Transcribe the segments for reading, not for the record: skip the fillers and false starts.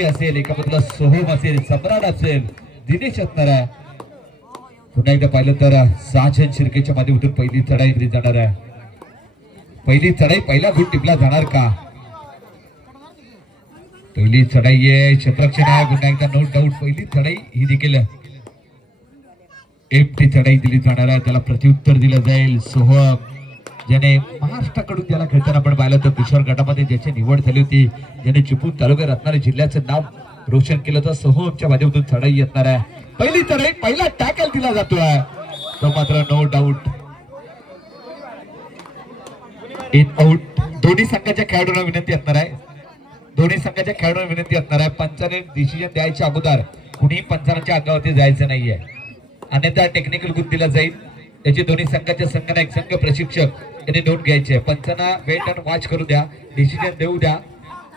असेल, एका बाजूला सोहम असेल, सम्राट असेल, दिनेश असणार आहे. पुन्हा एकदा पाहिलं तर साजन शिर्केच्या माध्यमातून पहिली चढाई दिली जाणार आहे. पहिली चढाई पहिला गुण टिपला जाणार का? पहिली चढाई आहे, क्षेत्ररक्षण आहे. पुन्हा एकदा नो डाऊट पहिली चढाई ही देखील एमटी चढाई दिली जाणार आहे. त्याला प्रत्युत्तर दिलं जाईल. सोहम ज्याने महाराष्ट्राकडून त्याला खेळताना आपण पाहिलं तर किशोर गटामध्ये ज्याची निवड झाली होती, ज्याने चिपळूण तालुका रत्नागिरी जिल्ह्याचं नाव रोशन केलं होतं, सोहमच्या माध्यमातून चढाई येणार आहे. पहिली चढाई पहिला टॅकल दिला जातोय तो मात्र नो डाऊट इन आउट. दोन्ही संघाच्या खेळाडूंना विनंती असणार आहे, दोन्ही संघाच्या खेळाडूंना विनंती असणार आहे, पंचाने डिसिजन द्यायच्या अगोदर कुणीही पंचांच्या अंगावरती जायचं नाहीये, अन्यथा टेक्निकल गुण दिला जाईल. याचे दोन्ही संघाच्या संघनायक संघ प्रशिक्षक यांनी नोंद घ्यायचे. पंचांना वेट अँड वॉच करू द्या, डिसिजन देऊ द्या,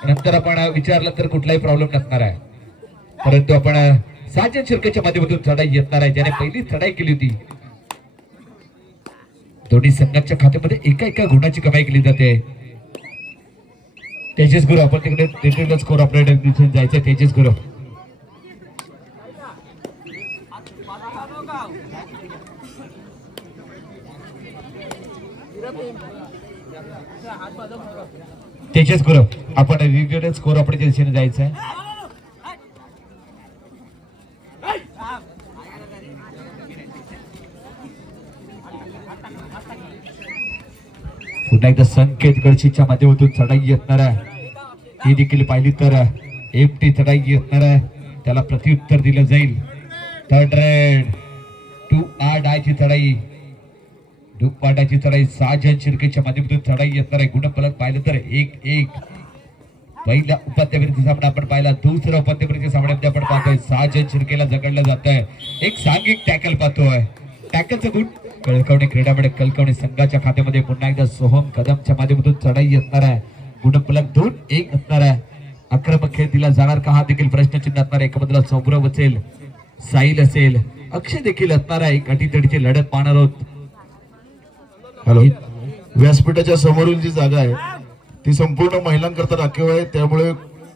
नंतर आपण विचारलं तर कुठलाही प्रॉब्लेम नसणार आहे. परंतु आपण साजन शिर्केच्या माध्यमातून चढाई येणार आहे, ज्याने पहिली चढाई केली होती. दोन्ही संघाच्या खात्यामध्ये एका एका गुणाची कमाई केली जाते. तेजस गुरु आपण तिकडे डिटेल स्कोर ऑपरेटर दिसून जायचं. तेजस गुरु तेजस गुरु आपण डिटेल स्कोर ऑपरेटर दिशेने जायचं आहे. पुन्हा एकदा संकेत गडशीच्या माध्यमातून चढाई येणार आहे. ही देखील पाहिली तर एमटी चढाई येणार आहे, त्याला प्रत्युत्तर दिलं जाईल. थर्ड रेड टू आडायची चढाई, डुपाटाची चढाई साजन शिर्केच्या माध्यमातून चढाई येणार आहे. गुणफलक पाहिलं तर 1-1. पहिला उपांत्यफेरीचा सामना आपण पाहिला, दुसरा उपांत्यफेरीच्या सामन्यामध्ये आपण पाहतोय साजन शिर्केला जगडलं जात आहे. एक सांघिक टॅकल पाहतोय. टॅकलचं गुण कळकवणे क्रीडामंडळ कळकवणे संघाच्या खात्यामध्ये पुन्हा एकदा सोहम कदमच्या माध्यमातून चढाई येणार आहे. गुणफलक 2-1 असणार आहे. आक्रमक खेळ दिला जाणार का हा देखील प्रश्नचिन्ह असणार आहे. एका बाजूला सौरभ असेल, साहिल असेल, अक्षय देखील असणार आहे. अटीतडीची लढत पाहणार आहोत. हॅलो, व्यासपीठाच्या समोरील जी जागा आहे ती संपूर्ण महिलांकरता राखीव आहे, त्यामुळे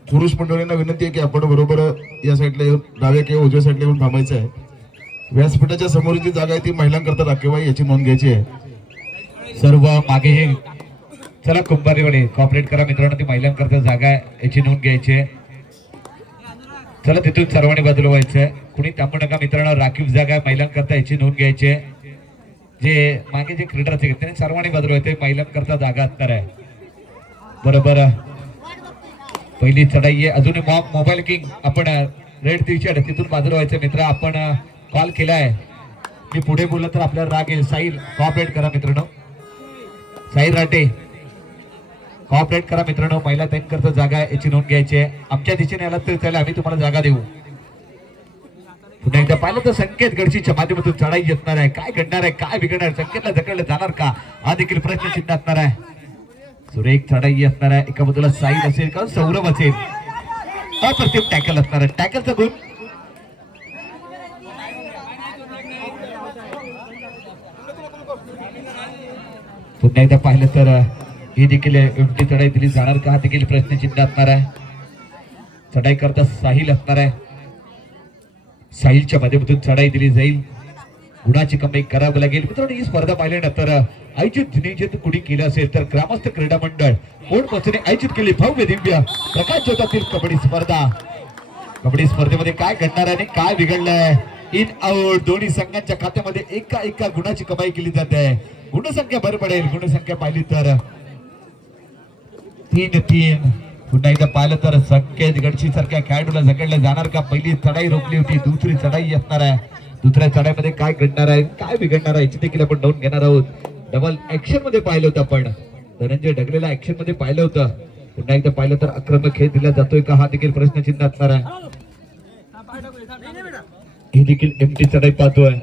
पुरुष मंडळींना विनंती आहे की आपण बरोबर या साईडला येऊन डाव्या किंवा उजव्या साईडला येऊन थांबायचं आहे. व्यासपीठाच्या समोरील जी जागा आहे ती महिलांकरता राखीव आहे, याची नोंद घ्यायची आहे. सर्व मागे हे चला कुंभारीवाले कॉपरेट करा मित्रांनो, ती महिलांकरता जागा आहे, याची नोंद घ्यायची आहे. चला तिथून सर्वांनी बाजूला व्हायचंय, कुणी थांबू नका मित्रांनो. राखीव जागा आहे महिलांकरता, याची नोंद घ्यायची आहे. जे मागे जे क्रीडार्थी त्यांनी सर्वांनी बाजूला व्हायचंय, महिलांकरता जागा असणार आहे. बरोबर पहिली चढाई आहे. अजूनही मोबाईल किंग आपण रेड टी-शर्ट तिथून बाजूला व्हायचं मित्र. आपण कॉल केलाय की पुढे बोललं तर आपल्याला राग येईल. साहिल कॉपरेट करा मित्रांनो, साहिल राटे कॉपरेट करा मित्रांनो. महिला त्यांकरता जागा आहे, याची नोंद घ्यायची आहे. आमच्या दिशेने आला तरी त्याला आम्ही तुम्हाला जागा देऊ. पुन्हा एकदा पाहिलं तर संकेत गडशीच्या माध्यमातून चढाई येणार आहे. काय घडणार आहे, काय बिघडणार, संकेतला जगडलं जाणार का हा देखील प्रश्नचिन्ह असणार आहे. सुरेख चढाई असणार आहे. एका बाजूला साहिल असेल का सौरभ असेल, अप्रतिम टॅकल असणार आहे. टॅकलचा गुण पुन्हा एकदा पाहिलं तर ही देखील एमटी चढाई दिली जाणार का हा देखील प्रश्नचिन्ह असणार आहे. चढाई करता साहिल असणार आहे. साहिलच्या माध्यमातून चढाई दिली जाईल. गुणाची कमाई करावी लागेल मित्रांनो. ही स्पर्धा पाहिल्यानंतर आयोजित नियोजित कुणी केलं असेल तर ग्रामस्थ क्रीडा मंडळ कोण पक्षाने आयोजित केली भव्य दिव्य प्रकाश ज्योतातील कबड्डी स्पर्धा. कबड्डी स्पर्धेमध्ये काय घडणार आहे, काय बिघडलंय, इन आउट दोन्ही संघांच्या खात्यामध्ये एका एका गुणाची कमाई केली जाते. गुणसंख्या भर पडेल. गुणसंख्या पाहिली तर 3-3. पुन्हा एकदा पाहिलं तर संकेत गडशी सारख्या खेळाडूला जगडलं जाणार का. पहिली चढाई रोखली होती, दुसरी चढाई असणार आहे. दुसऱ्या चढाईमध्ये काय घडणार आहे, काय बिघडणार आहे याची देखील आपण नोंद घेणार आहोत. डबल ऍक्शन मध्ये पाहिलं होतं आपण, धनंजय ढगलेला ऍक्शन मध्ये पाहिलं होतं. पुन्हा एकदा पाहिलं तर आक्रमक खेळ दिला जातोय का हा देखील प्रश्नचिन्ह असणार आहे. ही देखील एमटी चढाई पाहतोय,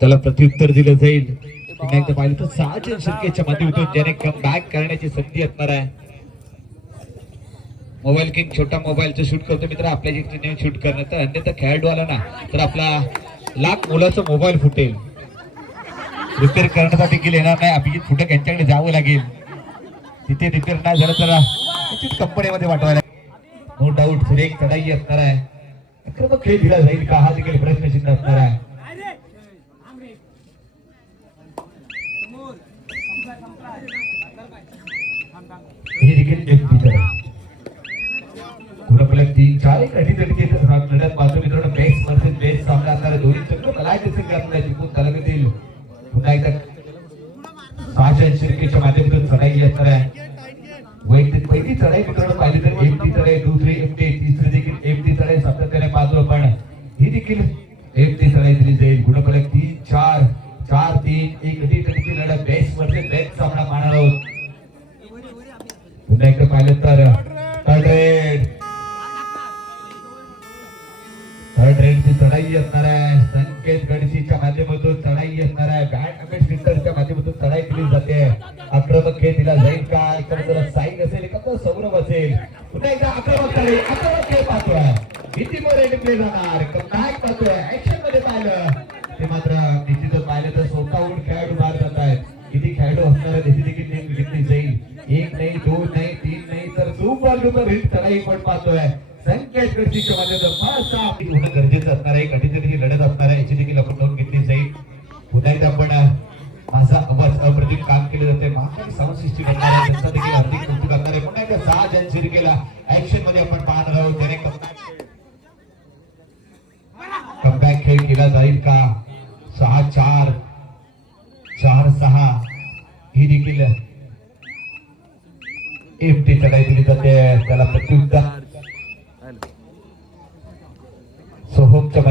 त्याला प्रत्युत्तर दिलं जाईल. पुन्हा एकदा पाहिलं तर साजन शिर्केच्या माध्यमातून ज्याने कम बॅक करण्याची संधी असणार आहे. मोबाईल किंग छोटा मोबाईलचं शूट करतो मित्र, आपल्या जिथे शूट करणार तर अन्यथा खेळाडू आला ना तर आपला लाख मुलाचं मोबाईल फुटेल. रिपेअर करण्यासाठी देखील येणार नाही. अभिजित फुटक यांच्याकडे जावं लागेल. तिथे रिपेअर नाही झालं तर कंपनीमध्ये वाटवायला. नो डाऊट सुरेख चढाई असणार आहे. आक्रमक खेळ दिला जाईल का हा देखील प्रश्नचिन्ह असणार आहे. हे देखील एक विचार आहे. गुणफलक 3-4 एक अटीतटीची लढत पाहतो मित्रांनो. बेस्ट वर्सेस बेस्ट सामना असणार आहे. दोन्ही चक्र कलाटे आपल्याला जिंकून तालुक्यातील पुन्हा एकदा साजन शिर्केच्या माध्यमातून चढाई असणार आहे. वैयक्तिक पहिली चढाई मित्रांनो पाहिली तर एमटी चढाई, दुसरी एमटी, तिसरी देखील एमटी चढाई सातत्याने पाहतो आपण. ही देखील एमटी चढाई दिली जाईल. गुणफलक 3-4, 4-3 एक अटीतटीची लढत बेस्ट वर्सेस बेस्ट सामना पाहणार आहोत. पुन्हा एकदा पाहिलं तर थर्ड रेडची चढाई असणार आहे. संकेत गडशीच्या माध्यमातून चढाई असणार आहे. बॅट अमेश फिल्टरच्या माध्यमातून चढाई केली जाते. आक्रमक खेळ दिला जाईल का? एका साईग असेल, एका सौरभ असेल. पुन्हा एकदा आक्रमक खेळ पाहतोय. किती मोरे प्ले जाणार, कमबॅक पाहतोय. ऍक्शन मध्ये पाहिलं ते मात्र निश्चितच पाहिलं तर स्वतःहून खेळाडू बाहेर जात आहेत. किती खेळाडू असणार आहे त्याची देखील नेम घेतली जाईल. 1 नाही, 2 नाही, 3 नाही तर सुपर हिट चढाई पण पाहतोय. संकेत गडशीच्या माध्यमातून होणं गरजेचं असणार आहे. कधीतरी लढत असणार आहे याची देखील आपण नोंद घेतली जाईल. पुन्हा एकदा आपण माझा आवाज अप्रतिम काम केले जाते. महाकाली साऊंड सिस्टीम असणार आहे त्यांचा देखील हार्दिक कौतुक असणार आहे. पुन्हा एकदा 6 जन शिर्केला ऍक्शन मध्ये आपण पाहणार आहोत. त्याने कमबॅक खेळ केला जाईल का? 6-4, 4-6 ही देखील एमटी चढाई दिली जाते. त्याला प्रत्युत्तर सोहमच्या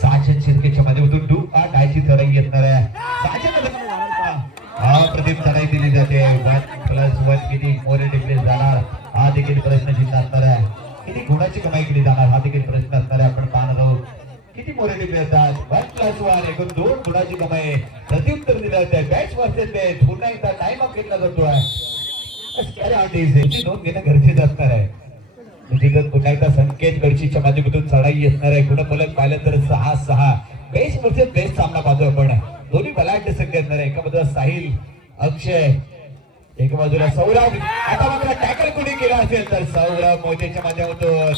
साजन शिर्केच्या माध्यमातून डू आ डायची चढाई येणार आहे. अप्रतिम चढाई दिली जाते. 1+1 किती मोरे टिकले जाणार हा देखील प्रश्नचिन्ह असणार आहे. किती गुणाची कमाई केली जाणार हा देखील प्रश्न असणार आहे. आपण पाहणार आहोत किती मोरे टिकले जातात. 1+1 एकूण 2 गुणाची कमाई. प्रत्युत्तर दिलं जाते. बॅच वाचते ते पुन्हा एकदा टाइम अप घेतला जातोय. नोंद घेणं गरजेचं असणार आहे. तिथं पुन्हा एकदा संकेत गडशीच्या माध्यमातून चढाई असणार आहे. गुणफलक पाहिलं तर 6-6 बेस्ट वर्सेस बेस्ट सामना पाहतो आपण. दोन्ही बलाढ्य संख्या असणार आहे. एका बाजूला साहिल, अक्षय, एका बाजूला सौरभ. आता मात्र टॅकल कोणी केला असेल तर सौरभ मोतेच्या माध्यमातून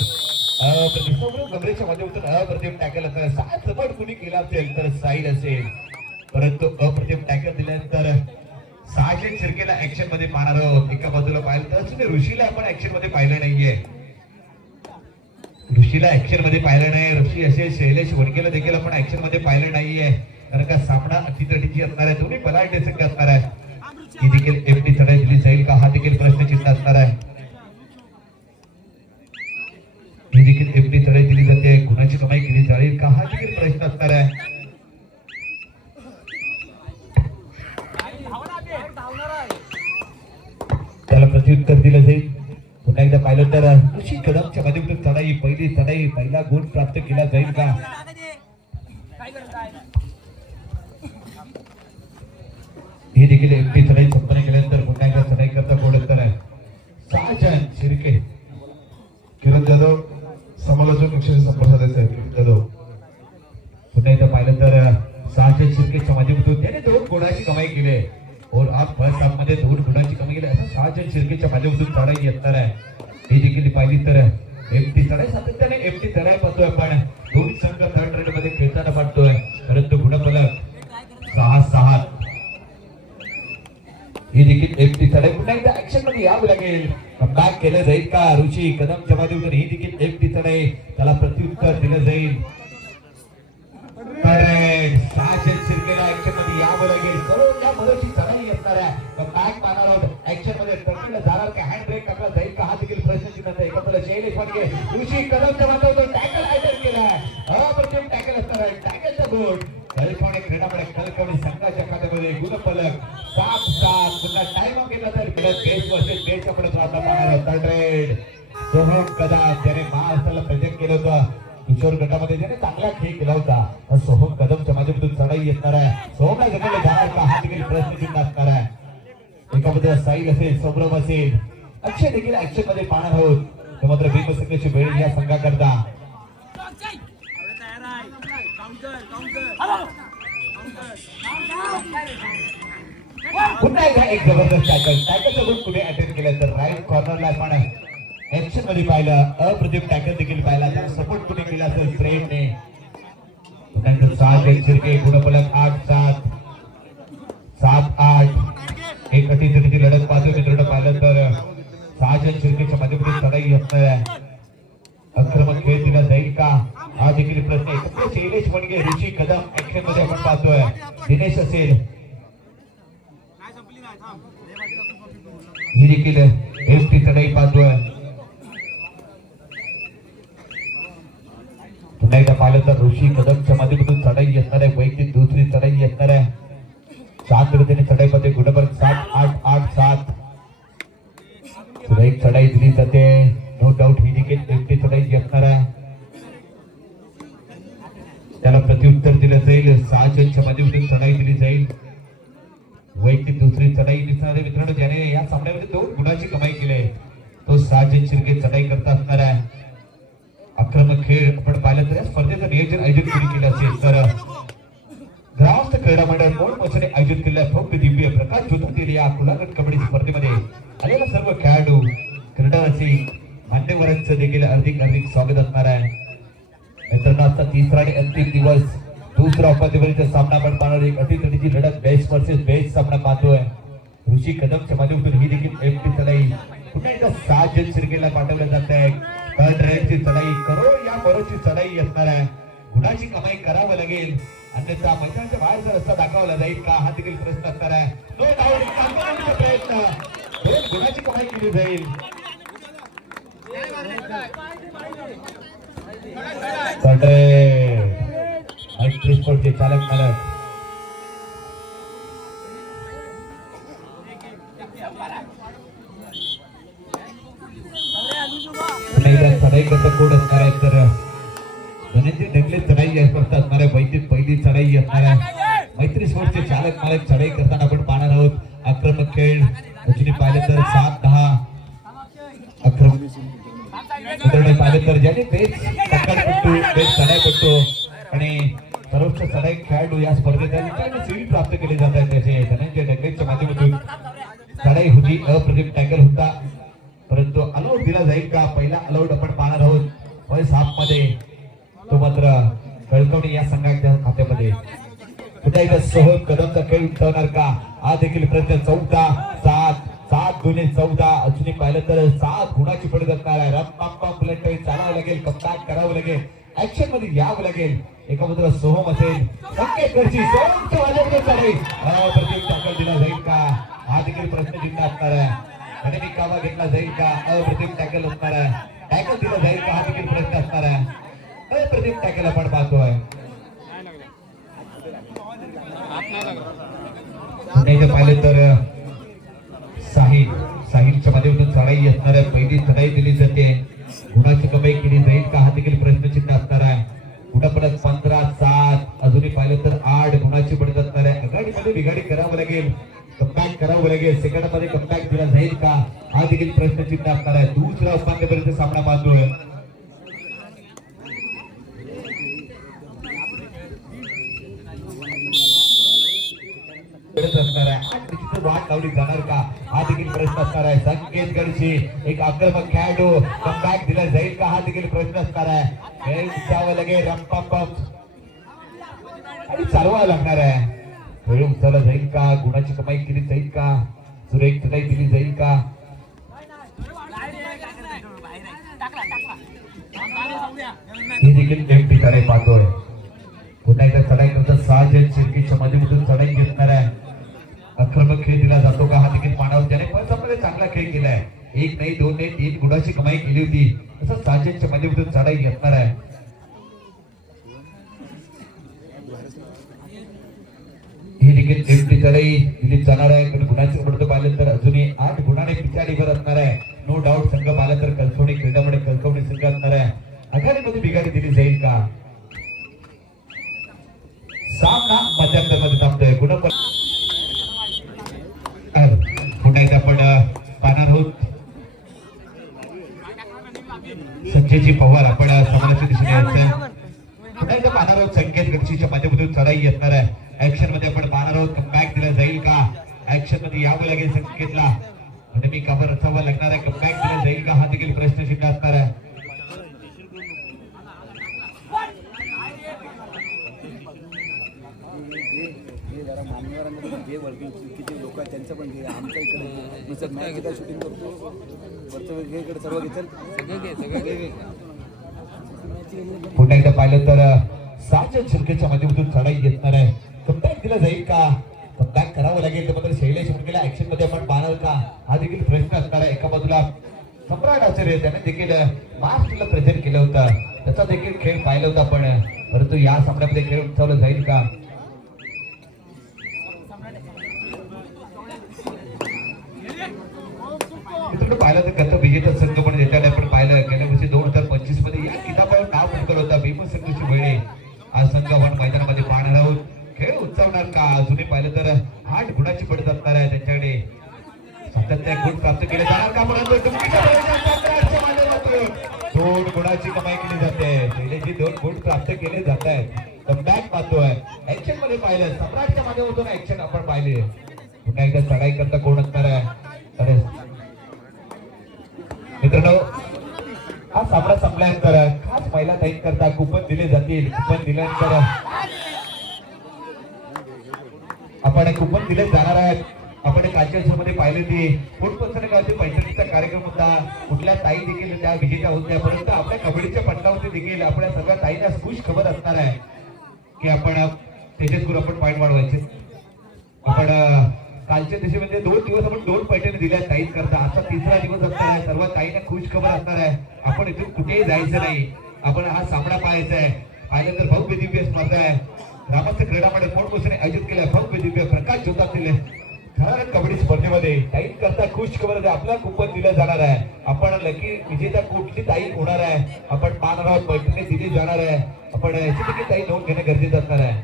सौरभ गमरेच्या माध्यमातून अप्रतिम टॅकल असणार. 7 झपट कोणी केला असेल तर साहिल असेल. परंतु अप्रतिम टॅकल दिल्यानंतर साजन शिर्केला ऍक्शन मध्ये पाहणार आहोत. एका बाजूला पाहिलं तर ऋषीला आपण ऍक्शन मध्ये पाहिलं नाहीये. ऋषीला ऍक्शन मध्ये पाहिलं नाही. ऋषी असेल, शैलेश वडकेला देखील आपण ऍक्शन मध्ये पाहिलं नाहीये. कारण का सामना अटीतटीची असणार आहे. दोन्ही बलाढ्य संघ असणार आहे. ही देखील एमटी चढाई दिली जाईल का हा देखील प्रश्नचिन्ह असणार आहे. ही देखील एमटी चढाई दिली जाते. गुणाची कमाई केली जाईल का हा देखील प्रश्न असणार आहे. त्याला प्रत्युत्तर दिलं जाईल. पुन्हा एकदा पाहिलं तर ऋषी कदमच्या माध्यमातून चढाई, पहिली चढाई, पहिला गुण प्राप्त केला जाईल का? ही देखील एमटी चढाई संपन्न केल्यानंतर पुन्हा एकदा चढाई करता बोलत आहे. साजन शिर्के, किरण जाधव समालोचक पक्षाचे संप्रसारक आहेत. किरण जाधव पुन्हा एकदा पाहिलं तर साजन शिर्केच्या माध्यमातून त्याने 2 गुणाची कमाई केली. और आज फर्स्ट हाफ मध्ये 2 गुणाची कमी केली. असं साजन शिर्केच्या माध्यमातून चढाई येणार आहे. ही देखील पाहिली तर एमटी चढाई सातत्याने एमटी चढाई पाहतोय आपण. दोन्ही संघ थर्ड रेड मध्ये खेळताना पाहतोय. परंतु गुणफलक 6-6 ही देखील एमटी चढाई पुन्हा एकदा ऍक्शन मध्ये यावं लागेल. बॅक केलं जाईल का? ऋषी कदमच्या माध्यमातून ही देखील एमटी चढाई, त्याला प्रत्युत्तर दिलं जाईल. साजन शिर्केला ऍक्शन मध्ये यावं लागेल. करोडच्या मदतीची चढाई असणार आहे. बॅक पाहणार आहोत. ऍक्शन मध्ये टर्किंगला जाणार का? हँड ब्रेक टाकला जाईल का हा देखील प्रश्नचिन्ह आहे. एका बाजूला शैलेश वडके, ऋषी कदमच्या माध्यमातून टॅकल अटेम्प्ट केलाय. अप्रतिम टॅकल असणार आहे. टॅकलचा गोल कळकवणे क्रीडामध्ये कळकवणे संघाच्या खात्यामध्ये. गुणफलक 7-7 पुन्हा टाइम घेतला तर बेस्ट वर्सेस बेस्ट आपण आता पाहणार आहोत. थर्ड रेड सोहम कदम ज्याने महाराष्ट्राला प्रेझेंट केलं होतं. किशोर गटामध्ये ज्याने चांगला खेळ केला होता सोहम कदमच्या माध्यमातून चढाई येणार आहे. सोहमला जगले जाणार का हा देखील प्रश्न चिन्ह असणार आहे. एकामध्ये साईल असेल, संभ्रम असेल, अक्षय देखील ऍक्शन मध्ये पाहणार आहोत. तर मात्र भीमसंघाची वेळ या संघाकरता पुन्हा एकदा एक जबरदस्त टॅकलचा गुण कुठे अटेंड केलं तर राईट कॉर्नरला आपण ऍक्शन मध्ये पाहिलं. अप्रतिम टॅकल देखील पाहिला. त्याला सपोर्ट कुठे केला असेल प्रेमने. पुन्हा एकदा 6 शिर्के गुणफलक 8-7 7-8 एक अटीतटीची लढत पाहतो मित्रांनो. पाहिलं तर 6 शिर्केच्या माध्यमातून चढाई असणार आहे. आक्रमक खेळ दिला जाईल का हा देखील प्रश्न आहे. शैलेश वणगे, ऋषी कदम ऍक्शन मध्ये आपण पाहतोय. दिनेश असेल, ही देखील एकटी चढाई पाहतोय. पुन्हा एकदा पाहिलं तर ऋषी कदमच्या माध्यमातून चढाई असणार आहे. वैयक्तिक दुसरी चढाई असणार आहे. 7 गतीने चढाईमध्ये गुणफलक 7-8-8-7 एक चढाई दिली जाते. नो डाऊट ही देखील एकटी चढाई असणार आहे. त्याला प्रत्युत्तर दिलं जाईल. 6 जणांच्या माध्यमातून चढाई दिली जाईल. वैयक्तिक दुसरी चढाई दिसणार आहे मित्रांनो. ज्याने या सामन्यामध्ये 2 गुणाची कमाई केली तो 6 जण शिर्के चढाई करता असणार आहे. आक्रमक खेळ आपण पाहिलं तर या स्पर्धेचं नियोजन आयोजित कोणी केलं असेल तर ग्रामस्थ क्रीडा मंडळ मोड मसने आयोजित केलेल्या भव्य दिव्य प्रकाश ज्योतीतील या कुलागट कबड्डी स्पर्धेमध्ये आलेल्या सर्व खेळाडू क्रीडा रसिक मान्यवरांचं देखील हार्दिक स्वागत असणार आहे. मित्रांनो आजचा तिसरा आणि अंतिम दिवस दुसरा उपाध्यक्षाचा सामना आपण पाहणार. एक अटीतटीची लढत बेस्ट वर्सेस बेस्ट सामना पाहतोय. ऋषी कदमच्या माध्यमातून ही देखील एकटी चढाई पुन्हा एकदा 6 जण शिर्केला पाठवलं जात आहे. ची चढाई करो या बरोची चढाई असणार आहे. गुणाची कमाई करावं लागेल अन्यथा मैदानाच्या बाहेरचा रस्ता दाखवला जाईल का हा देखील प्रश्न असणार आहे. प्रयत्न 2 गुणाची कमाई केली जाईल. मैत्री चालक मालक चढाई कसं कोड असणार आहे तर धनंजय ढगले चढाई करता असणार आहे. वैदिक पहिली चढाई असणार आहे. मैत्री स्पोर्टचे चालक मालक चढाई करताना आपण पाहणार आहोत. आक्रमक खेळ अजूनही पाहिलं तर 7-10 आक्रमक पाहिलं तर ज्याने बेस पकडपट्टू बेस चढाईपट्टू आणि सर्वोच्च चढाई खेळाडू या स्पर्धेत सिव्हिल प्राप्त केले जात आहेत. त्याचे धनंजय ढगलेच्या माध्यमातून चढाई होती. अप्रतिम टॅकल होता परंतु अलाउड दिला जाईल का पहिला अलाउड आपण पाहणार आहोत. फर्स्ट हाफ मध्ये तो मात्र कळकवणी या संघाच्या खात्यामध्ये. पुन्हा एकदा सोहम कदमचा खेळ उठवणार का हा देखील प्रश्न. 14-7 गुणे 14 अजूनही पाहिलं तर 7 गुणाची पडत असणार आहे. चालावं लागेल, कमबॅक करावं लागेल, ऍक्शन मध्ये यावं लागेल. एका मात्र सोहम असेल संकेतकरची सोहमच्या वाजेमध्ये चढाई अप्रतिम टॅकल दिला जाईल का हा देखील प्रश्न चिन्ह असणार आहे. आणि कावा घेतला जाईल का अप्रतिम टॅकल असणार आहे. टॅकल दिला जाईल का हा देखील प्रश्न असणार आहे. अप्रतिम टॅकल आपण पाहतोय. पाहिलं तर साहिलच्या माध्यमातून चढाई असणार आहे. पहिली चढाई दिली जाते. गुणाची कमाई केली जाईल का हा देखील प्रश्नचिन्ह असणार आहे. पुन्हा परत 15-7 अजूनही पाहिलं तर 8 गुणाची पडत असणार आहे. आघाडीमध्ये बिघाडी करावं लागेल, कमबॅक करावं लागेल. सेकंड मध्ये कमबॅक दिला जाईल का हा देखील प्रश्नचिन्ह असणार आहे. दुसरा उपांत्यपर्यंत सामना पाहतोय. वाट लावली जाणार का हा देखील प्रश्न असणार आहे. संकेतकरची एक आक्रमक खेळाडू कमबॅक दिला जाईल का हा देखील प्रश्न असणार आहे. खेळ उचावं लागेल, रंपंप आणि चालवावं लागणार आहे. खेळ उचलला जाईल का, गुणाची कमाई केली जाईल का, सुरेख चढाई दिली जाईल का. ही देखील एकटी चढाई पाहतोय. पुन्हा एकदा चढाई करता 6 जण शिर्केच्या माध्यमातून चढाई घेणार आहे. आक्रमक खेळ दिला जातो का हा देखील पाहणार. त्याने पण चांगला खेळ केलाय. 1 नाही 2 नाही 3 गुणाची कमाई केली होती. असं 6 जणच्या माध्यमातून चढाई घेणार आहे. ही देखील एकटी चढाई दिली जाणार आहे. पण गुणाची पडतो पाहिलं तर अजूनही 8 गुणाने पिछाडीवर असणार आहे. नो डाऊट संघ पाहिलं तर कलकवणी क्रीडामध्ये कलकवणी संघ असणार आहे. आघाडीमध्ये बिघाडी दिली जाईल का? सामना मध्यांतरमध्ये थांबतोय. पुन्हा एकदा आपण पाहणार आहोत संजयजी पवार. आपण समाजाच्या दिशेने यायचं. पुन्हा एकदा पाहणार आहोत संकेत गडशीच्या माध्यमातून चढाई येणार आहे. ऍक्शन मध्ये आपण पाहणार आहोत कमबॅक दिला जाईल का? ऍक्शन मध्ये यावं लागेल संकेतला. नेहमी काबर असावा लागणार आहे. कमबॅक दिला जाईल का? हा देखील प्रश्नचिन्ह असणार आहे. जे वर्किंग किती लोक आहेत त्यांचं पण घे. आमच्या इकडे मॅच घेता शूटिंग करतो वरचं वेगळीकडे सर्व घेतात सगळे पुन्हा एकदा पाहिलं तर साजन शिर्केच्या माध्यमातून चढाई येणार आहे. कमबॅक दिला जाईल का? कमबॅक करावं लागेल. त्याबद्दल शैलेश शिर्केला ऍक्शन मध्ये आपण पाहणार का? हा देखील प्रश्न असणार आहे. एका बाजूला सम्राट आचार्य त्याने देखील महाराष्ट्राला प्रेझेंट केलं होतं. त्याचा देखील खेळ पाहिला होता आपण. परंतु या सामन्यामध्ये खेळ उंचावला जाईल का? मित्रांनो पाहिलं तर गत विजेता संघ पण ज्याच्याकडे आपण पाहिलं गेल्या वर्षी 2025 मध्ये या किताबावर नाव नोंदवलं होता भीमसंघची वेळे. आज संघ आपण मैदानामध्ये पाहणार आहोत. खेळ उंचावणार का? अजूनही पाहिलं तर 8 गुणाची पडत असणार आहे त्यांच्याकडे. सातत्य गुण प्राप्त केले जाणार का? परंतु 2 गुणाची कमाई केली जाते. शैलेशजी 2 गुण प्राप्त केले जात आहेत. कमबॅक पाहतोय. ऍक्शन मध्ये पाहिलं सम्राटच्या माध्यमातून ऍक्शन आपण पाहिले. पुन्हा एकदा चढाई करता कोण असणार आहे? मित्रांनो हा सामना संपल्यानंतर खास महिला ताईं करता कुपन दिले जातील. कुपन दिल्यानंतर आपण कुपन दिले जाणार आहेत. आपण कालच्या मध्ये पाहिले ते पोटपंचनागावचे पैठणीचा कार्यक्रम होता. कुठल्या ताई देखील त्या विजेत्या होत्या. परंतु आपल्या कबड्डीच्या पट्टावरती देखील आपल्या सगळ्या ताईंना खुश खबर असणार आहे की आपण तेजस आपण पॉईंट वाढवायचे. आपण कालच्या दिवशीमध्ये 2 दिवस आपण 2 पैठणी दिल्या ताईत करता. आता 3रा दिवस असणार आहे. सर्व ताईंना खुश खबर असणार आहे. आपण इथून कुठेही जायचं नाही. आपण हा सामना पाहायचा आहे. पाहिलं तर भव्य दिव्य स्पर्धा आहे. रामस्थ क्रीडामध्ये पोटपोषणे आयोजित केल्या भव्य दिव्य प्रकाश ज्योतातील कबड्डी स्पर्धेमध्ये ताईत करता खुश खबर आपला कुपन दिलं जाणार आहे. आपण लकी विजेता कुठली ताई होणार आहे आपण पाहणार आहोत. पैठणी दिली जाणार आहे. आपण याची देखील ताई नोंद घेणं गरजेचं असणार आहे.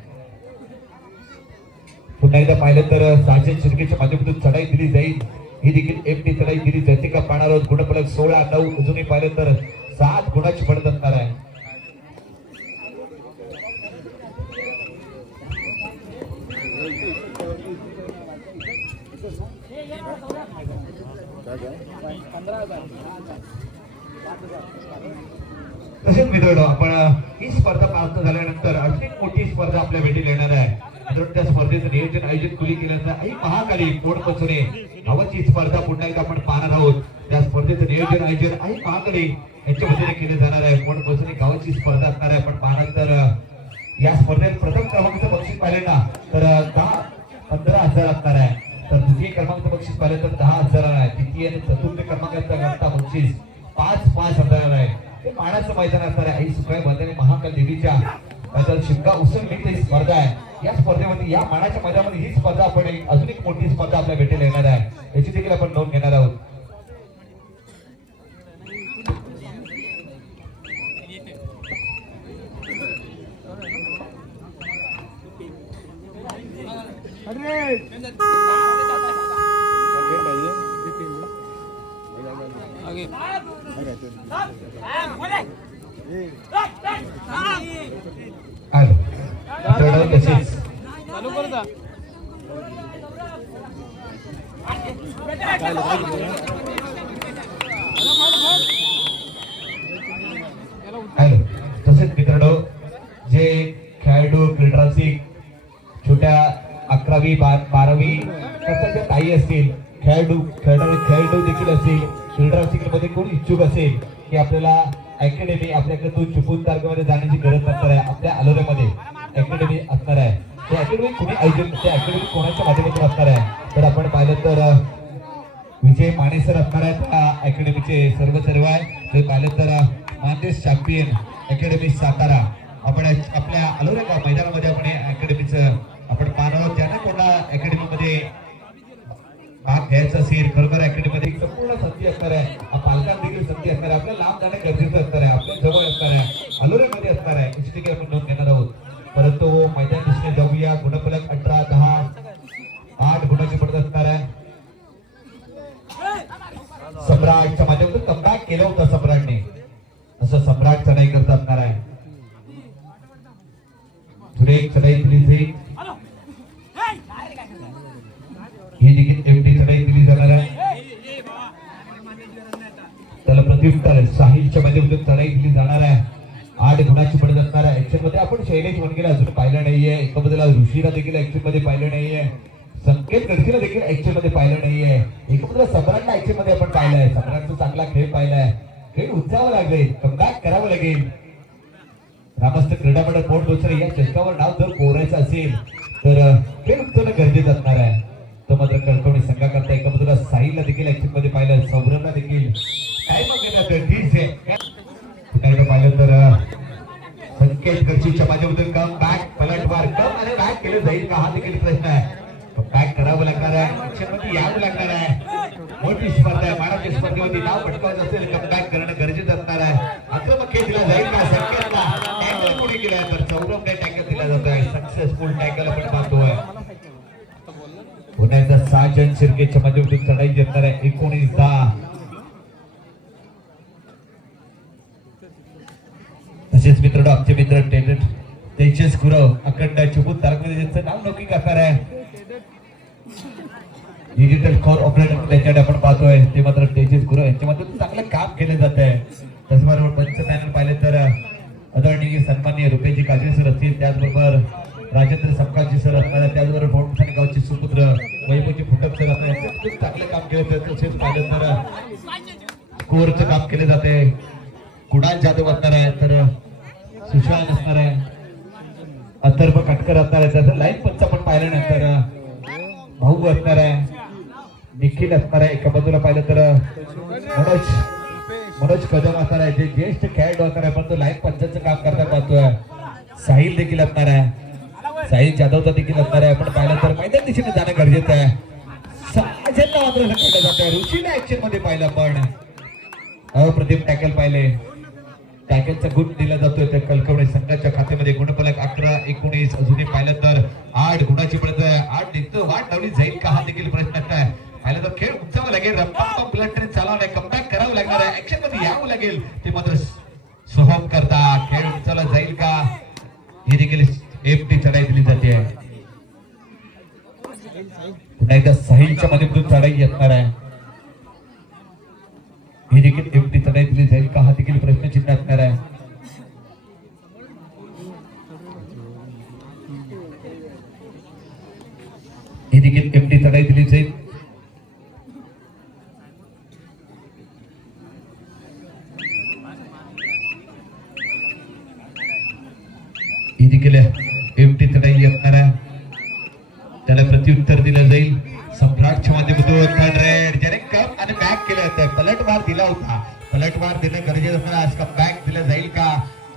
पुन्हा एकदा पाहिलं तर साजन शिर्केच्या माध्यमातून चढाई दिली जाईल. ही देखील एमटी चढाई दिली जाते का? पाहणार आहोत. गुणफलक 16-9. अजूनही पाहिलं तर 7 गुणाची पडत असणार आहे. तसेच मित्रांनो आपण ही स्पर्धा प्राप्त झाल्यानंतर अजून एक मोठी स्पर्धा आपल्या भेटीला येणार आहे. मित्रांनो त्या स्पर्धेचं नियोजन आयोजित कुणी केलं आहे महाकाली पोटपचणे नावाची स्पर्धा पुन्हा एकदा आपण पाहणार आहोत. त्या स्पर्धेचं नियोजन आयोजन आहे महाकाली यांच्या वतीने केले जाणार आहे. पोटपचणे गावाची स्पर्धा असणार आहे. आपण पाहणार तर या स्पर्धेत प्रथम क्रमांकाचं बक्षीस पाहिले ना तर 10-15,000 असणार आहे. तर द्वितीय क्रमांकाचं बक्षीस पाहिलं तर 10,000 आहे. तृतीय आणि चतुर्थ क्रमांकाचं घटता बक्षीस 5,000 आहे. हे मानाचं मैदान असणार आहे. आई सुकाय मैदानी महाकाल देवीच्या मैदान शिमगा उसळली ही स्पर्धा आहे. या स्पर्धेमध्ये या मानाच्या मैदानामध्ये ही स्पर्धा आपण अजून एक मोठी स्पर्धा आपल्या भेटीला येणार आहे. याची देखील आपण नोंद घेणार आहोत. तसेच मित्रांनो जे खेळाडू क्रीडारसिक छोट्या 11वी 12वी कशाच्या ताई असतील खेळाडू देखील असतील क्रीडारसिक मध्ये कोण इच्छुक असेल की आपल्याला अकॅडमी आपल्याकडून चुकून तारखेमध्ये जाण्याची गरज नसणार आहे. आपल्या अलोऱ्यामध्ये अकॅडमी असणार आहे. ते अकॅडमी कोणी आयोजन ते अकॅडमी कोणाच्या माध्यमातून असणार आहे तर आपण पाहिलं तर विजय माने सर असणार आहेत. त्या अकॅडमीचे सर्व आहे. ते पाहिलं तर मानदेश चॅम्पियन अकॅडमी सातारा आपण आपल्या अलोरा मैदानामध्ये आपण अकॅडमीचं आपण पाहणार आहोत. त्यांना कोणा अकॅडमीमध्ये भाग घ्यायचा असेल खरोखर अकॅडमीमध्ये संपूर्ण संधी असणार आहे. पालकांना देखील संधी असणार आहे. आपल्याला लांब जाणं गरजेचं असणार आहे. आपल्या जवळ असणार आहे. प्रत्युत्तर साहिलच्या माध्यमातून चढाई दिली जाणार आहे. 8 गुणाची पडत असणार आहे. ऍक्शन मध्ये आपण शैलेश वनगेला अजून पाहिलं नाहीये. एका बाजूला ऋषीला देखील ऍक्शन मध्ये पाहिलं नाहीये. संकेत गडकीला देखील ऍक्शन मध्ये पाहिलं नाहीये. एका बाजूला सम्राटला ऍक्शन मध्ये आपण पाहिलंय. सम्राटचा चांगला खेळ पाहिलाय. खेळ उंचावं लागेल, कमबॅक करावं लागेल. ग्रामस्थ क्रीडा मंडळ पोट दुसरे या चषकावर नाव जर कोरायचं असेल तर खेळ उंचावणं गरजेचं असणार आहे. तो मात्र कळकवणी संघाकरता एका बाजूला साहिलला देखील ऍक्शन मध्ये पाहिलं. सौरभला देखील पाहिलं तर संकेत गडचिच्या माध्यमातून कम बॅक पलटवार कम आणि बॅक केलं जाईल का हा देखील प्रश्न आहे. बॅक करावं लागणार आहे. ऍक्शन मध्ये यावं लागणार आहे. मोठी स्पर्धा आहे. महाराष्ट्र स्पर्धेमध्ये नाव पटकावायचं असेल कम बॅक करणं गरजेचं असणार आहे. आक्रमक खेळ दिला जाईल का संकेतला टॅकल कोणी केलाय तर सौरभने टॅकल दिला जात आहे. सक्सेसफुल टॅकल आपण पाहतोय. पुन्हा एकदा 6 जण शिर्केच्या माध्यमातून चढाई घेणार आहे. 19-10. तसेच मित्रांनो आमचे मित्र तेजस गुरव अखंड चिपळूण तालुक्यामध्ये ज्यांचं नाव नक्की करणार आहे. डिजिटल कोर ऑपरेटर त्यांच्याकडे आपण पाहतोय ते मात्र तेजस गुरव यांच्यामधून चांगलं काम केलं जात आहे. त्याचबरोबर पंच पॅनल पाहिले तर आदरणीय सन्माननीय रुपेजी काजळे सर असतील, त्याचबरोबर राजेंद्र समकाजी सर असणार, त्याचबरोबर भोंडसाने गावचे सुपुत्र वैभवजी फुटक सर असणार. खूप चांगलं काम केलं जातं. तसेच पाहिलं तर कोरचं काम केलं जाते. कुणाल जाधव असणार आहे तर सुशांत असणार आहे. अथर्व कटकर असणार आहे. त्याचं लाईन पंच आपण पाहिलं नंतर भाऊ असणार आहे. निखिल असणार आहे. एका बाजूला पाहिलं तर मनोज कदम असणार आहे जे ज्येष्ठ खेळाडू असणार आहे पण तो लाईन पंचाचं काम करता पाहतोय. साहिल देखील असणार आहे. साहिल जाधवचा देखील असणार आहे. आपण पाहिलं तर मैदान दिशेने जाणं गरजेचं आहे. साजनला मात्र केलं जात आहे. ऋषीला ऍक्शन मध्ये पाहिलं पण अप्रतिम टॅकल पाहिले. टॅकलचा गुण दिला जातोय त्या कलकवणे संघाच्या खात्यामध्ये. गुणफलक 11-19. अजूनही पाहिलं तर 8 गुणाची पडत आहे. 8 निघतो वाट लावली जाईल का हा देखील प्रश्न आहे. पाहिलं तर खेळ उंचावा लागेल. रप्पा बुलेट ट्रेन चालवणार आहे. कमबॅक करावं लागणार आहे. ऍक्शन मध्ये यावं लागेल. ते मात्र सोहम करता खेळ उंचावला जाईल का ही देखील एफटी चढाई दिली जाते. पुन्हा एकदा साहिलच्या माध्यमातून चढाई असणार आहे. ही देखील एफटी चढाई दिली जाईल का हा देखील प्रश्नचिन्ह असणार आहे. ही देखील एफटी चढाई दिली जाईल. ही देखील एफटी चढाई असणार आहे. त्याला प्रत्युत्तर दिलं जाईल. सम्राटच्या माध्यमातून रेड ज्याने कप आणि बॅक केलं होतं. पलटवार दिला होता. पलटवार देणं गरजेचं असणार. आज कप बॅक दिलं जाईल का.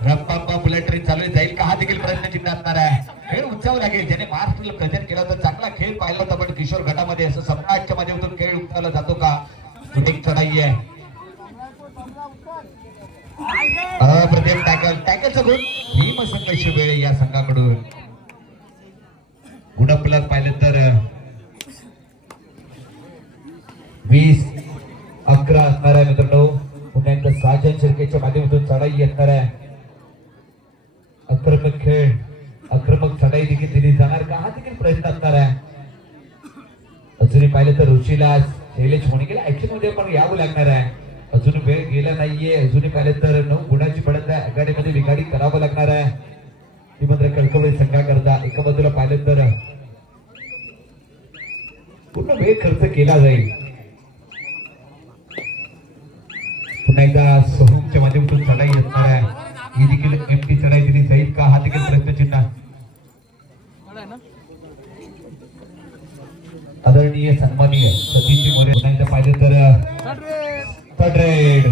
रप्पा बुलेट ट्रेन चालू जाईल का हा देखील प्रश्नचिन्ह असणार आहे. खेळ उंचावं लागेल. ज्याने महाराष्ट्राला प्रेझेंट केला होता चांगला खेळ पाहिला होता पण किशोर गटामध्ये असं सम्राटच्या माध्यमातून खेळ उंचावला जातो का. एक चढाई आहे. अप्रतिम टॅकलचा गुण भीम संघर्ष वेळ या संघाकडून. गुणफलक पाहिलं तर 20-11 असणार आहे मित्रांनो. पुन्हा एकदा 6 जण शिर्केच्या माध्यमातून चढाई असणार आहे. आक्रमक खेळ आक्रमक चढाई देखील दिली जाणार का हा देखील प्रश्न असणार आहे. अजूनही पाहिलं तर ऋषीला शैलेश वणगेला ऍक्शन मध्ये पण यावं लागणार आहे. अजून वेळ गेला नाहीये. अजूनही पाहिलं तर 9 गुणाची पडत आहे. आघाडीमध्ये बिघाडी करावं लागणार आहे. ती मात्र कळकवली संघाकरता एका बाजूला पाहिलं तर पूर्ण वेळ खर्च केला जाईल. पुन्हा एकदा सोहमच्या माध्यमातून चढाई असणार आहे. ही देखील एमटी चढाई दिली जाईल का हा देखील प्रश्नचिन्ह. आदरणीय सन्माननीय सतीश मोरे पुन्हा एकदा पाहिलं तर रेड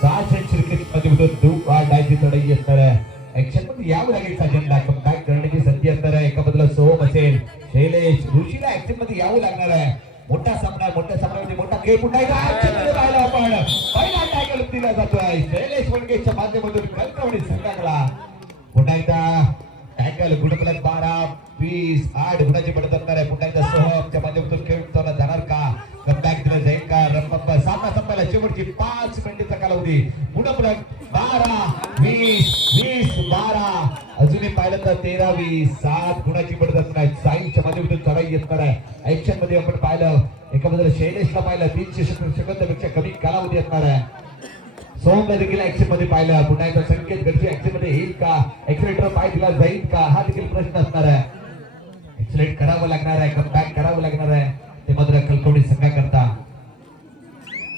6 जण शिर्केच्या माध्यमातून दुकाडाची चढाई असणार आहे. ऍक्शन मध्ये यावं लागेल. साजनला कमबॅक करण्याची संधी असणार आहे. एका बाजूला सोहम असेल. शैलेश ऋषीला ऍक्शन मध्ये यावं लागणार आहे. मोठा सामना मोठ्या सामन्यामध्ये मोठा खेळ पुन्हा एकदा ऍक्शन मध्ये पाहिला आपण. पहिला टॅकल दिला जातोय शैलेश वणगेच्या माध्यमातून कळकवली संघाला. पुन्हा एकदा टॅकल गुणफलक 12-20 8 गुणाची पडत असणार आहे. पुन्हा एकदा सोहमच्या माध्यमातून खेळ उंचावला जाणार का. कमबॅक दिला जाईल का. रप्पा सामना संपायला शेवटची 5 मिनिटाचा कालावधी. गुणफलक 12-20-12. अजूनही पाहिलं तर 13-20 7 गुणाची पडत असणार. साईच्या माध्यमातून चढाई असणार आहे. ऍक्शन मध्ये आपण पाहिलं एका बाजूला शैलेशला पाहिलं 300 सेकंदापेक्षा कमी कालावधी असणार आहे. सोमला देखील ऍक्शन मध्ये पाहिलं. पुन्हा एकदा संकेत गडची ऍक्शन मध्ये येईल का, एक्सिलेटर पाय दिला जाईल का, हा देखील प्रश्न असणार आहे. एक्सिलेट करावं लागणार आहे, कमबॅक करावं लागणार आहे. ते मात्र कलकवडी संघाकरता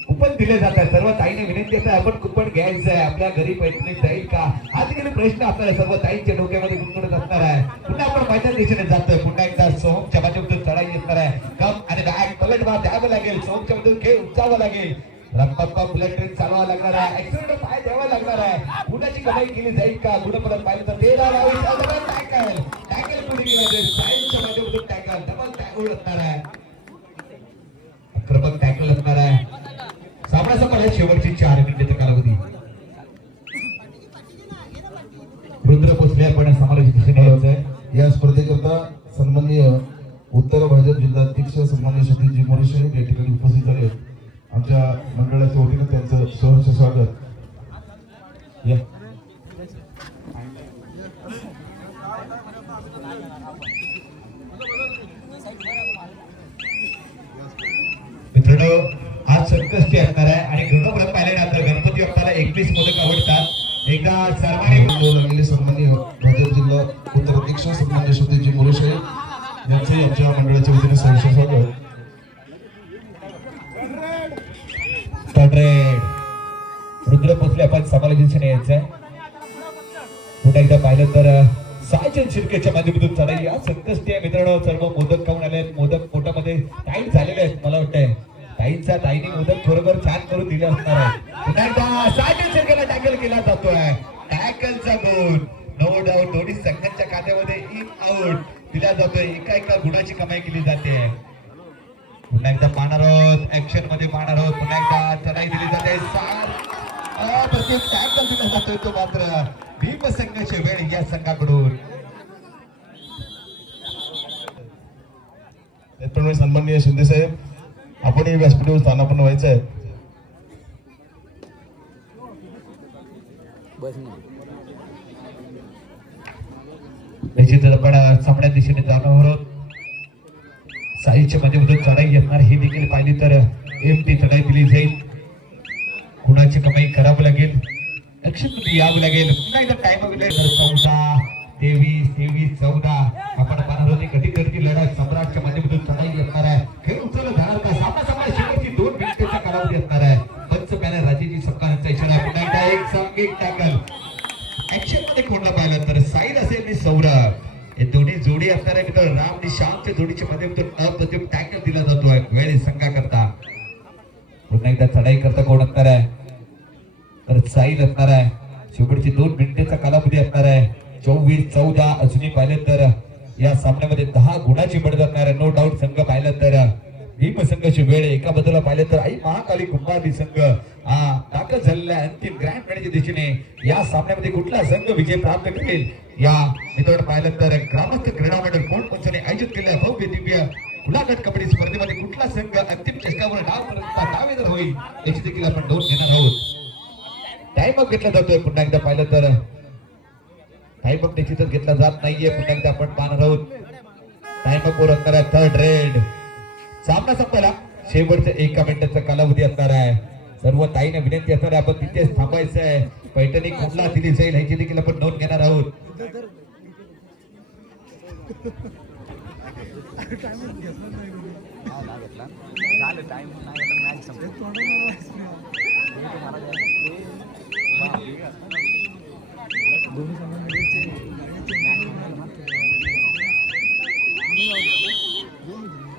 कुपन दिले जात आहे. सर्व ताईने विनंती आहे आपण कुपन घ्यायचं आहे, आपल्या घरी पैठणी जाईल का, हा देखील प्रश्न असणार आहे. सर्व ताईंच्या डोक्यामध्ये गुणगुणत असणार आहे. पुन्हा आपण मैदान दिशेने जातोय. पुन्हा एकदा सोमच्या बाजूतून चढाई येणार आहे. कम आणि बॅक पलटवार द्यावं लागेल. सोमच्या बाजून खेळ उंचावं लागेल. रप्पा बुलेट ट्रेन चालवावं लागणार आहे. एक्सिलेटर पाय द्यावा लागणार आहे. गुणाची कमाई केली जाईल का, गुण परत पाहिलं तर तेरा टॅकल टॅकल पुढे गेला जाईल. साईडच्या बाजूतून टॅकल डबल टॅकल असणार आहे. आक्रमक टॅकल असणार आहे. सामना संपला. शेवटची 4 मिनिटाचा कालावधी. रुद्र भोसले आपण समालोचित दिशेने यायचंय. या स्पर्धेकरता सन्माननीय उत्तर भाजप जिल्हाध्यक्ष सन्माननीय सतीशजी मोरेशे या ठिकाणी उपस्थित झाले. आमच्या मंडळाच्या वतीने त्यांचं सहर्ष स्वागत. या मित्रांनो, आज संकष्टी असणार आहे आणि गणपती पाहिल्यानंतर गणपती बाप्पाला 21 मोदक आवडतात. एकदा सर्वांनी सन्माननीय भाजप जिल्हा उत्तराध्यक्ष सन्माननीय सतीशजी मोरेशे यांचे आमच्या मंडळाच्या वतीने सहर्ष स्वागत. रुद्र भोसले आपण समालोचन यायचंय. पुन्हा एकदा पाहिलं तर सायजन शिर्केच्या माध्यमातून चढाई. या संकष्टी आहे मित्रांनो. सर्व मोदक खाऊन आले. मोदक पोटामध्ये टाईट झालेले आहेत. मला वाटतंय ताईंनी मोदक बरोबर छान करून दिले असणार आहे. पुन्हा एकदा सायजन शिर्केला टॅकल केला जातोय. टॅकलचा गोल नो डाऊट दोन्ही संघांच्या खात्यामध्ये इन आउट दिला जातोय. एका गुणाची कमाई केली जाते. पुन्हा एकदा पाहणार आहोत, ऍक्शन मध्ये पाहणार आहोत. पुन्हा एकदा चढाई दिली जाते. प्रत्येक टॅकल दिला जातोय तो मात्र भीम संघाची वेळ या संघाकडून. त्याचप्रमाणे सन्माननीय शिंदे साहेब आपणही व्यासपीठावर स्थानापन्न व्हायचं आहे. निश्चितच आपण सामन्या दिशेने जाणार आहोत. साईच्या माध्यमातून चढाई येणार ही देखील पाहिली तर एमटी चढाई दिली जाईल. गुणाची कमाई करावं लागेल. मध्ये यावं लागेल. पुन्हा एकदा टाइम अवेलेबल 14 23 14 आपण पाहणार आहोत. कधी लढत सम्राटच्या माध्यमातून चढाई येणार आहे. खेळ उचलला जाणार का, सामना शेवटची 2 मिनिटाचा कालावधी असणार आहे. पंच पॅनल राजेजी सपकाळांचा इशारा. पुन्हा एकदा एक सांघिक टॅकल ऍक्शन मध्ये कोणला पाहिलं तर साईल असेल आणि सौरभ हे दोन्ही जोडी असणार आहे. मित्र राम आणि श्यामच्या जोडीच्या माध्यमातून अप्रतिम टॅकल दिला जातोय वेळ संघाकरता. पुन्हा एकदा चढाई करता कोण असणार आहे तर साईल असणार आहे. शेवटची 2 मिनिटाचा कालावधी असणार आहे. 24-14 अजूनही पाहिलं तर या सामन्यामध्ये 10 गुणाची बढत असणार आहे. नो डाऊट संघ पाहिलं तर भीम संघाची वेळ एका बाजूला पाहिलं तर आई महाकाली कुंभारली संघ दाखल झालेला अंतिम ग्रँड फायनलच्या दिशेने. या सामन्यामध्ये कुठला संघ विजय प्राप्त करेल या मित्रांनो पाहिलं तर ग्रामस्थ क्रीडा मंडळ कोण पंचाने आयोजित केलेल्या भव्य दिव्य खुलागट कबड्डी स्पर्धेमध्ये कुठला संघ अंतिम चषकावर दावेदार होईल याची देखील आपण नोंद घेणार आहोत. टाइम अप घेतला जातोय. पुन्हा एकदा पाहिलं तर टाइम अप निश्चितच घेतला जात नाहीये. पुन्हा एकदा आपण पाहणार आहोत. टाइम अप वर असणार आहे 3rd रेड. सामना संपला. शेवटचा 1 मिनिटाचा कालावधी असणार आहे. सर्व ताईने विनंती असणार आहे आपण तिथेच थांबायचं आहे. पैठणी कुठला दिली जाईल ह्याची देखील आपण नोंद घेणार आहोत.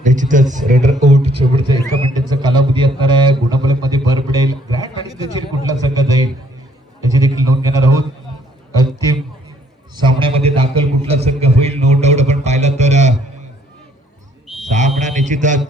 निश्चितच रेडर कोट शेवटचा 1 मिनिटाचा कालावधी असणार आहे. गुणफलक मध्ये भर पडेल. ग्रँड फायनल देखील कुठला संघ जाईल याची देखील नोंद घेणार आहोत. अंतिम सामन्यामध्ये दाखल कुठला संघ होईल नो डाऊट आपण पाहिलं तर सामना निश्चितच